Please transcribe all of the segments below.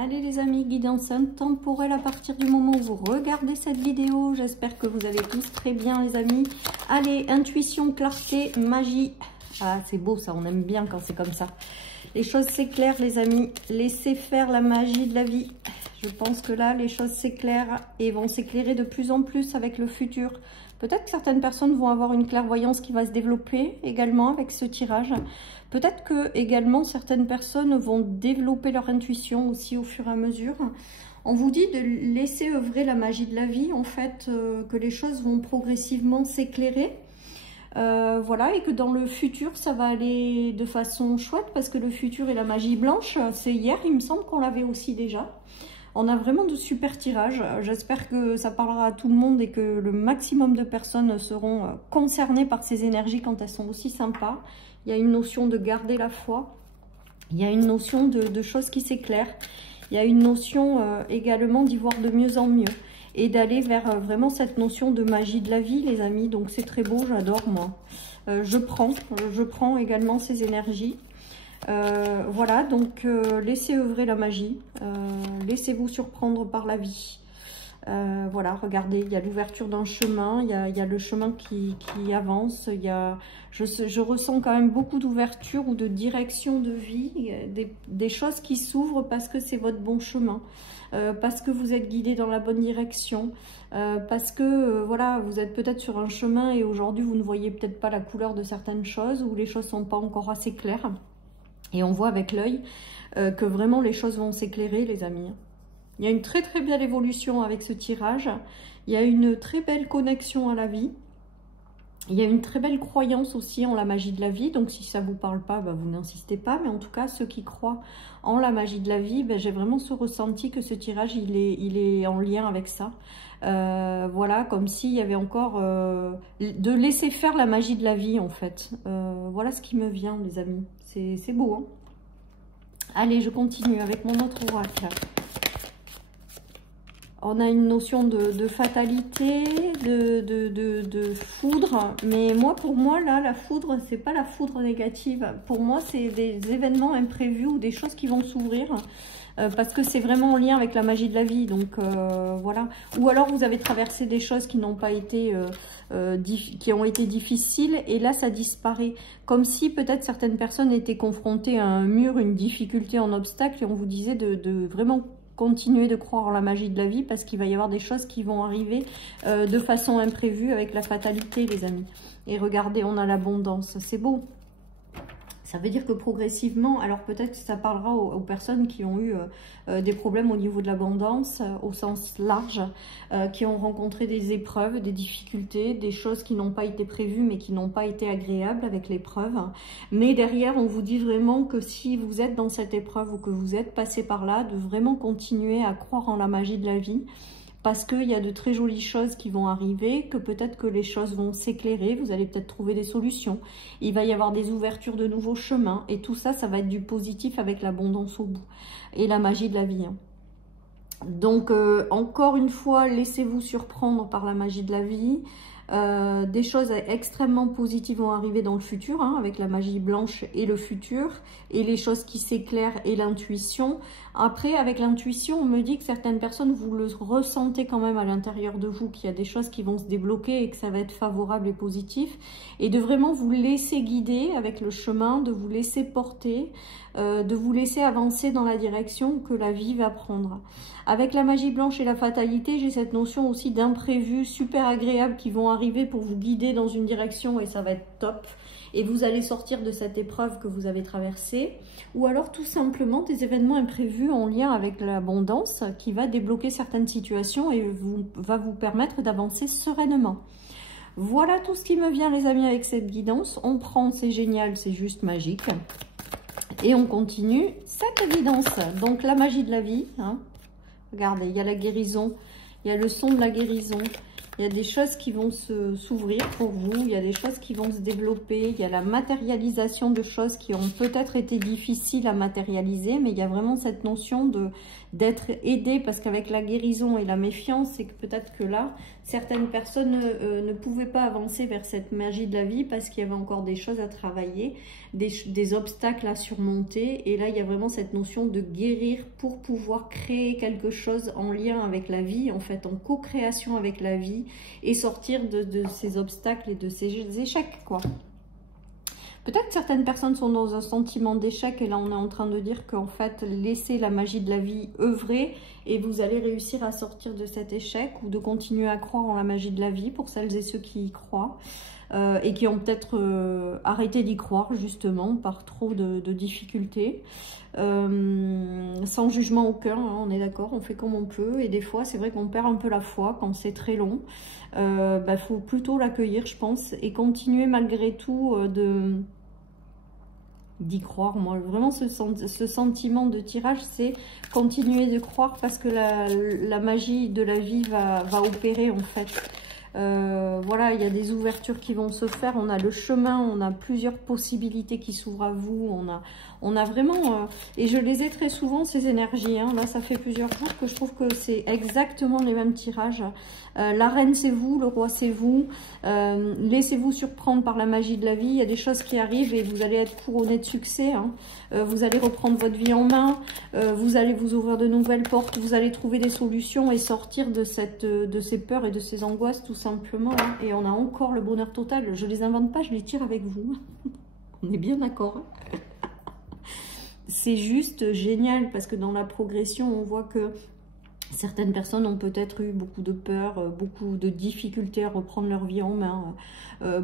Allez les amis, guidance intemporelle à partir du moment où vous regardez cette vidéo. J'espère que vous allez tous très bien les amis. Allez, intuition, clarté, magie. Ah c'est beau ça, on aime bien quand c'est comme ça. Les choses s'éclairent les amis. Laissez faire la magie de la vie. Je pense que là, les choses s'éclairent et vont s'éclairer de plus en plus avec le futur. Peut-être que certaines personnes vont avoir une clairvoyance qui va se développer également avec ce tirage. Peut-être que également certaines personnes vont développer leur intuition aussi au fur et à mesure. On vous dit de laisser œuvrer la magie de la vie, en fait, que les choses vont progressivement s'éclairer. Voilà, et que dans le futur, ça va aller de façon chouette parce que le futur et la magie blanche, c'est hier, il me semble qu'on l'avait aussi déjà. On a vraiment de super tirages. J'espère que ça parlera à tout le monde et que le maximum de personnes seront concernées par ces énergies quand elles sont aussi sympas. Il y a une notion de garder la foi. Il y a une notion de choses qui s'éclairent. Il y a une notion également d'y voir de mieux en mieux. Et d'aller vers vraiment cette notion de magie de la vie, les amis. Donc c'est très beau, j'adore moi. Je prends également ces énergies. Voilà, donc laissez œuvrer la magie, laissez-vous surprendre par la vie. Voilà, regardez, il y a l'ouverture d'un chemin, il y a le chemin qui avance, je ressens quand même beaucoup d'ouverture ou de direction de vie, des choses qui s'ouvrent parce que c'est votre bon chemin, parce que vous êtes guidé dans la bonne direction, parce que voilà, vous êtes peut-être sur un chemin et aujourd'hui vous ne voyez peut-être pas la couleur de certaines choses ou les choses sont pas encore assez claires. Et on voit avec l'œil que vraiment les choses vont s'éclairer, les amis. Il y a une très très belle évolution avec ce tirage. Il y a une très belle connexion à la vie. Il y a une très belle croyance aussi en la magie de la vie. Donc si ça ne vous parle pas, bah, vous n'insistez pas. Mais en tout cas, ceux qui croient en la magie de la vie, bah, j'ai vraiment ce ressenti que ce tirage, il est en lien avec ça. Voilà, comme s'il y avait encore de laisser faire la magie de la vie en fait. Voilà ce qui me vient les amis. C'est beau, hein. Allez, je continue avec mon autre oracle. On a une notion de fatalité, de foudre. Mais moi, pour moi, là, la foudre, c'est pas la foudre négative. Pour moi, c'est des événements imprévus ou des choses qui vont s'ouvrir. Parce que c'est vraiment en lien avec la magie de la vie. Donc, voilà. Ou alors, vous avez traversé des choses qui n'ont pas été... qui ont été difficiles. Et là, ça disparaît. Comme si, peut-être, certaines personnes étaient confrontées à un mur, une difficulté, un obstacle. Et on vous disait de vraiment... continuer de croire en la magie de la vie parce qu'il va y avoir des choses qui vont arriver de façon imprévue avec la fatalité, les amis. Et regardez, on a l'abondance. C'est beau. Ça veut dire que progressivement, alors peut-être que ça parlera aux personnes qui ont eu des problèmes au niveau de l'abondance, au sens large, qui ont rencontré des épreuves, des difficultés, des choses qui n'ont pas été prévues, mais qui n'ont pas été agréables avec l'épreuve. Mais derrière, on vous dit vraiment que si vous êtes dans cette épreuve ou que vous êtes passé par là, de vraiment continuer à croire en la magie de la vie, parce qu'il y a de très jolies choses qui vont arriver, que peut-être que les choses vont s'éclairer, vous allez peut-être trouver des solutions, il va y avoir des ouvertures de nouveaux chemins, et tout ça, ça va être du positif avec l'abondance au bout, et la magie de la vie. Hein. Donc, encore une fois, laissez-vous surprendre par la magie de la vie. Des choses extrêmement positives vont arriver dans le futur, hein, avec la magie blanche et le futur, et les choses qui s'éclairent et l'intuition. Après, avec l'intuition, on me dit que certaines personnes, vous le ressentez quand même à l'intérieur de vous, qu'il y a des choses qui vont se débloquer et que ça va être favorable et positif, et de vraiment vous laisser guider avec le chemin, de vous laisser porter, de vous laisser avancer dans la direction que la vie va prendre. Avec la magie blanche et la fatalité, j'ai cette notion aussi d'imprévus super agréables qui vont arriver pour vous guider dans une direction et ça va être top. Et vous allez sortir de cette épreuve que vous avez traversée. Ou alors tout simplement des événements imprévus en lien avec l'abondance qui va débloquer certaines situations et va vous permettre d'avancer sereinement. Voilà tout ce qui me vient les amis avec cette guidance. On prend, c'est génial, c'est juste magique. Et on continue cette guidance. Donc la magie de la vie, hein. Regardez, il y a la guérison, il y a le son de la guérison, il Il y a des choses qui vont s'ouvrir pour vous. Il y a des choses qui vont se développer. Il y a la matérialisation de choses qui ont peut-être été difficiles à matérialiser. Mais il y a vraiment cette notion d'être aidé. Parce qu'avec la guérison et la méfiance, c'est que peut-être que là, certaines personnes ne pouvaient pas avancer vers cette magie de la vie. Parce qu'il y avait encore des choses à travailler. Des obstacles à surmonter. Et là, il y a vraiment cette notion de guérir pour pouvoir créer quelque chose en lien avec la vie. En fait, en co-création avec la vie. Et sortir de ces obstacles et de ces échecs, quoi. Peut-être que certaines personnes sont dans un sentiment d'échec et là on est en train de dire qu'en fait laissez la magie de la vie œuvrer et vous allez réussir à sortir de cet échec ou de continuer à croire en la magie de la vie pour celles et ceux qui y croient et qui ont peut-être arrêté d'y croire justement par trop de difficultés. Sans jugement aucun, hein, on est d'accord, on fait comme on peut et des fois c'est vrai qu'on perd un peu la foi quand c'est très long. Faut plutôt l'accueillir je pense et continuer malgré tout d'y croire. Moi vraiment ce sentiment de tirage, c'est continuer de croire parce que la magie de la vie va opérer en fait. Voilà, il y a des ouvertures qui vont se faire, on a le chemin, on a plusieurs possibilités qui s'ouvrent à vous, on a vraiment, et je les ai très souvent ces énergies, hein. Là ça fait plusieurs jours que je trouve que c'est exactement les mêmes tirages. La reine c'est vous, le roi c'est vous, laissez-vous surprendre par la magie de la vie, il y a des choses qui arrivent et vous allez être couronné de succès, hein. Vous allez reprendre votre vie en main, vous allez vous ouvrir de nouvelles portes, vous allez trouver des solutions et sortir de ces peurs et de ces angoisses tout simplement, hein. Et on a encore le bonheur total, je les invente pas, je les tire avec vous. On est bien d'accord, hein. C'est juste génial parce que dans la progression, on voit que certaines personnes ont peut-être eu beaucoup de peur, beaucoup de difficultés à reprendre leur vie en main,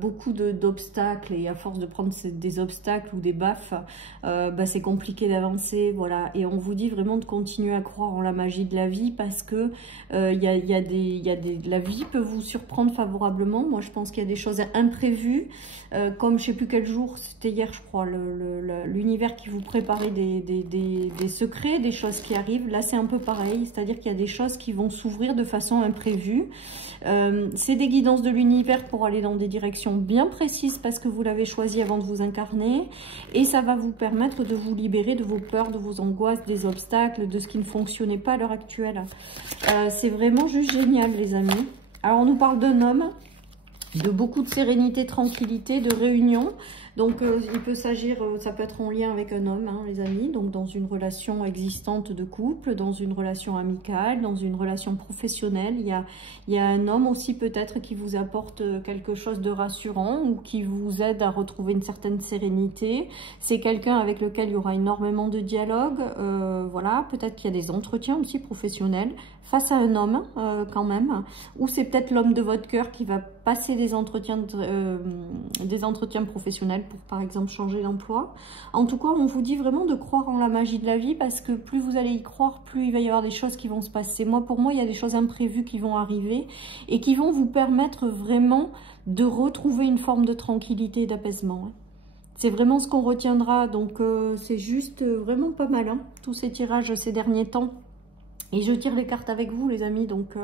beaucoup d'obstacles et à force de prendre des obstacles ou des baffes, c'est compliqué d'avancer, voilà. Et on vous dit vraiment de continuer à croire en la magie de la vie parce que la vie peut vous surprendre favorablement. Moi, je pense qu'il y a des choses imprévues, comme je sais plus quel jour, c'était hier, je crois, l'univers qui vous préparait des secrets, des choses qui arrivent. Là, c'est un peu pareil, c'est-à-dire qu'il y a des choses qui vont s'ouvrir de façon imprévue. C'est des guidances de l'univers pour aller dans des directions bien précises parce que vous l'avez choisi avant de vous incarner et ça va vous permettre de vous libérer de vos peurs, de vos angoisses, des obstacles, de ce qui ne fonctionnait pas à l'heure actuelle. C'est vraiment juste génial les amis. Alors on nous parle d'un homme, de beaucoup de sérénité, tranquillité, de réunion. Donc il peut s'agir, ça peut être en lien avec un homme, hein, les amis, donc dans une relation existante de couple, dans une relation amicale, dans une relation professionnelle. Il y a un homme aussi peut-être qui vous apporte quelque chose de rassurant ou qui vous aide à retrouver une certaine sérénité. C'est quelqu'un avec lequel il y aura énormément de dialogue. Voilà, peut-être qu'il y a des entretiens aussi professionnels face à un homme quand même, ou c'est peut-être l'homme de votre cœur qui va passer des entretiens professionnels pour par exemple changer d'emploi. En tout cas, on vous dit vraiment de croire en la magie de la vie parce que plus vous allez y croire, plus il va y avoir des choses qui vont se passer. Pour moi, il y a des choses imprévues qui vont arriver et qui vont vous permettre vraiment de retrouver une forme de tranquillité et d'apaisement. C'est vraiment ce qu'on retiendra, donc c'est juste vraiment pas mal, hein, tous ces tirages ces derniers temps. Et je tire les cartes avec vous, les amis, donc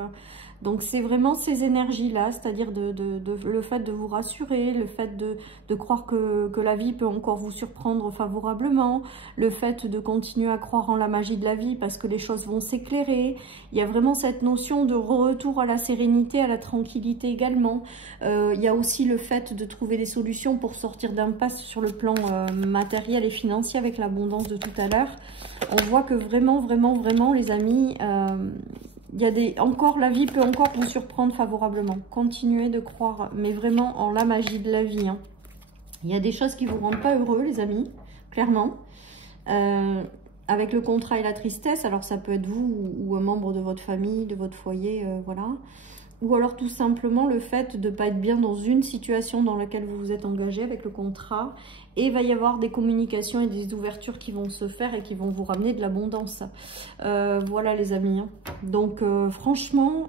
c'est vraiment ces énergies-là, c'est-à-dire le fait de vous rassurer, le fait de croire que la vie peut encore vous surprendre favorablement, le fait de continuer à croire en la magie de la vie parce que les choses vont s'éclairer. Il y a vraiment cette notion de retour à la sérénité, à la tranquillité également. Il y a aussi le fait de trouver des solutions pour sortir d'impasse sur le plan matériel et financier avec l'abondance de tout à l'heure. On voit que vraiment, les amis... il y a la vie peut encore vous surprendre favorablement. Continuez de croire, mais vraiment en la magie de la vie, hein. Il y a des choses qui vous rendent pas heureux, les amis, clairement. Avec le contrat et la tristesse, alors ça peut être vous ou un membre de votre famille, de votre foyer, voilà. Ou alors tout simplement le fait de ne pas être bien dans une situation dans laquelle vous vous êtes engagé avec le contrat. Et il va y avoir des communications et des ouvertures qui vont se faire et qui vont vous ramener de l'abondance. Voilà les amis, hein. Donc franchement,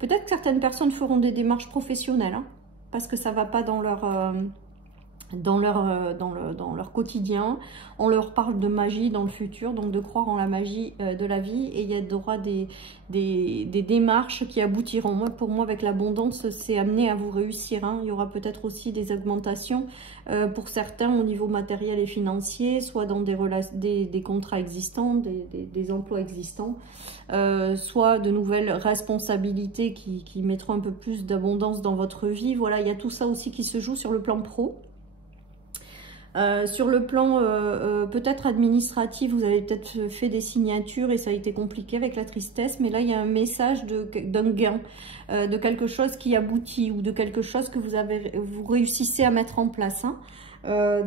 peut-être que certaines personnes feront des démarches professionnelles, hein, parce que ça ne va pas dans leur dans leur quotidien. On leur parle de magie dans le futur, donc de croire en la magie de la vie, et il y aura des démarches qui aboutiront. Pour moi, avec l'abondance, c'est amené à vous réussir, hein. Il y aura peut-être aussi des augmentations pour certains au niveau matériel et financier, soit dans des contrats existants, des emplois existants, soit de nouvelles responsabilités qui mettront un peu plus d'abondance dans votre vie. Voilà, il y a tout ça aussi qui se joue sur le plan pro. Sur le plan peut-être administratif, vous avez peut-être fait des signatures et ça a été compliqué avec la tristesse, mais là il y a un message d'un gain, de quelque chose qui aboutit ou de quelque chose que vous réussissez à mettre en place, hein.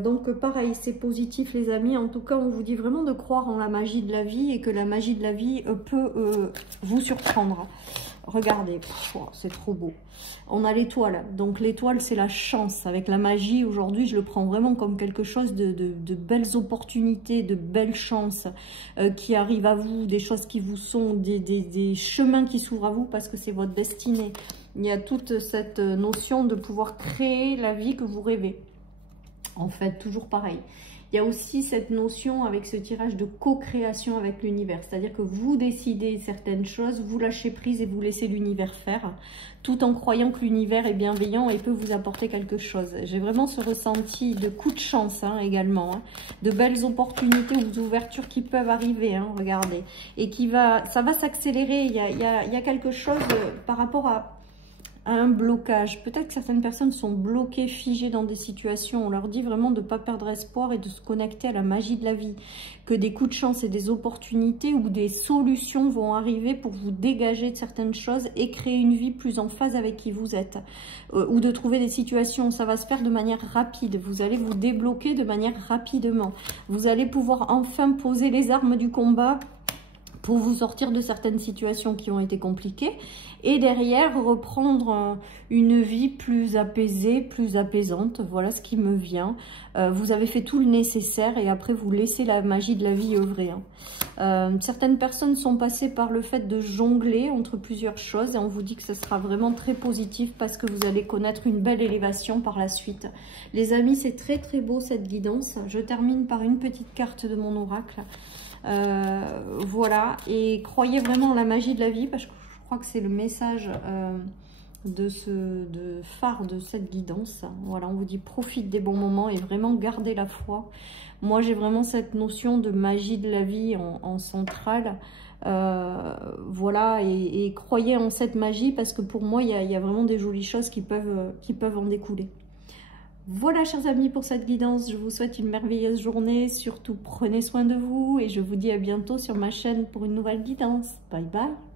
Donc pareil, c'est positif les amis. En tout cas, on vous dit vraiment de croire en la magie de la vie et que la magie de la vie peut vous surprendre. Regardez, c'est trop beau. On a l'étoile. Donc l'étoile, c'est la chance. Avec la magie, aujourd'hui, je le prends vraiment comme quelque chose de belles opportunités, de belles chances qui arrivent à vous, des choses qui vous sont, des chemins qui s'ouvrent à vous parce que c'est votre destinée. Il y a toute cette notion de pouvoir créer la vie que vous rêvez. En fait, toujours pareil. Il y a aussi cette notion avec ce tirage de co-création avec l'univers. C'est-à-dire que vous décidez certaines choses, vous lâchez prise et vous laissez l'univers faire, tout en croyant que l'univers est bienveillant et peut vous apporter quelque chose. J'ai vraiment ce ressenti de coup de chance, hein, également, hein, de belles opportunités ou d'ouvertures qui peuvent arriver, hein, regardez. Et ça va s'accélérer. Il y a quelque chose par rapport à un blocage. Peut-être que certaines personnes sont bloquées, figées dans des situations. On leur dit vraiment de ne pas perdre espoir et de se connecter à la magie de la vie. Que des coups de chance et des opportunités ou des solutions vont arriver pour vous dégager de certaines choses et créer une vie plus en phase avec qui vous êtes. Ou de trouver des situations. Ça va se faire de manière rapide. Vous allez vous débloquer de manière rapidement. Vous allez pouvoir enfin poser les armes du combat pour vous sortir de certaines situations qui ont été compliquées et derrière reprendre une vie plus apaisée, plus apaisante. Voilà ce qui me vient. Vous avez fait tout le nécessaire et après vous laissez la magie de la vie œuvrer, hein. Certaines personnes sont passées par le fait de jongler entre plusieurs choses et on vous dit que ce sera vraiment très positif parce que vous allez connaître une belle élévation par la suite. Les amis, c'est très très beau cette guidance. Je termine par une petite carte de mon oracle. Voilà, et croyez vraiment en la magie de la vie parce que je crois que c'est le message de phare de cette guidance. Voilà, on vous dit profite des bons moments et vraiment gardez la foi. Moi j'ai vraiment cette notion de magie de la vie en centrale. Voilà, et croyez en cette magie parce que pour moi il y a vraiment des jolies choses qui peuvent en découler. Voilà, chers amis, pour cette guidance. Je vous souhaite une merveilleuse journée. Surtout, prenez soin de vous et je vous dis à bientôt sur ma chaîne pour une nouvelle guidance. Bye bye.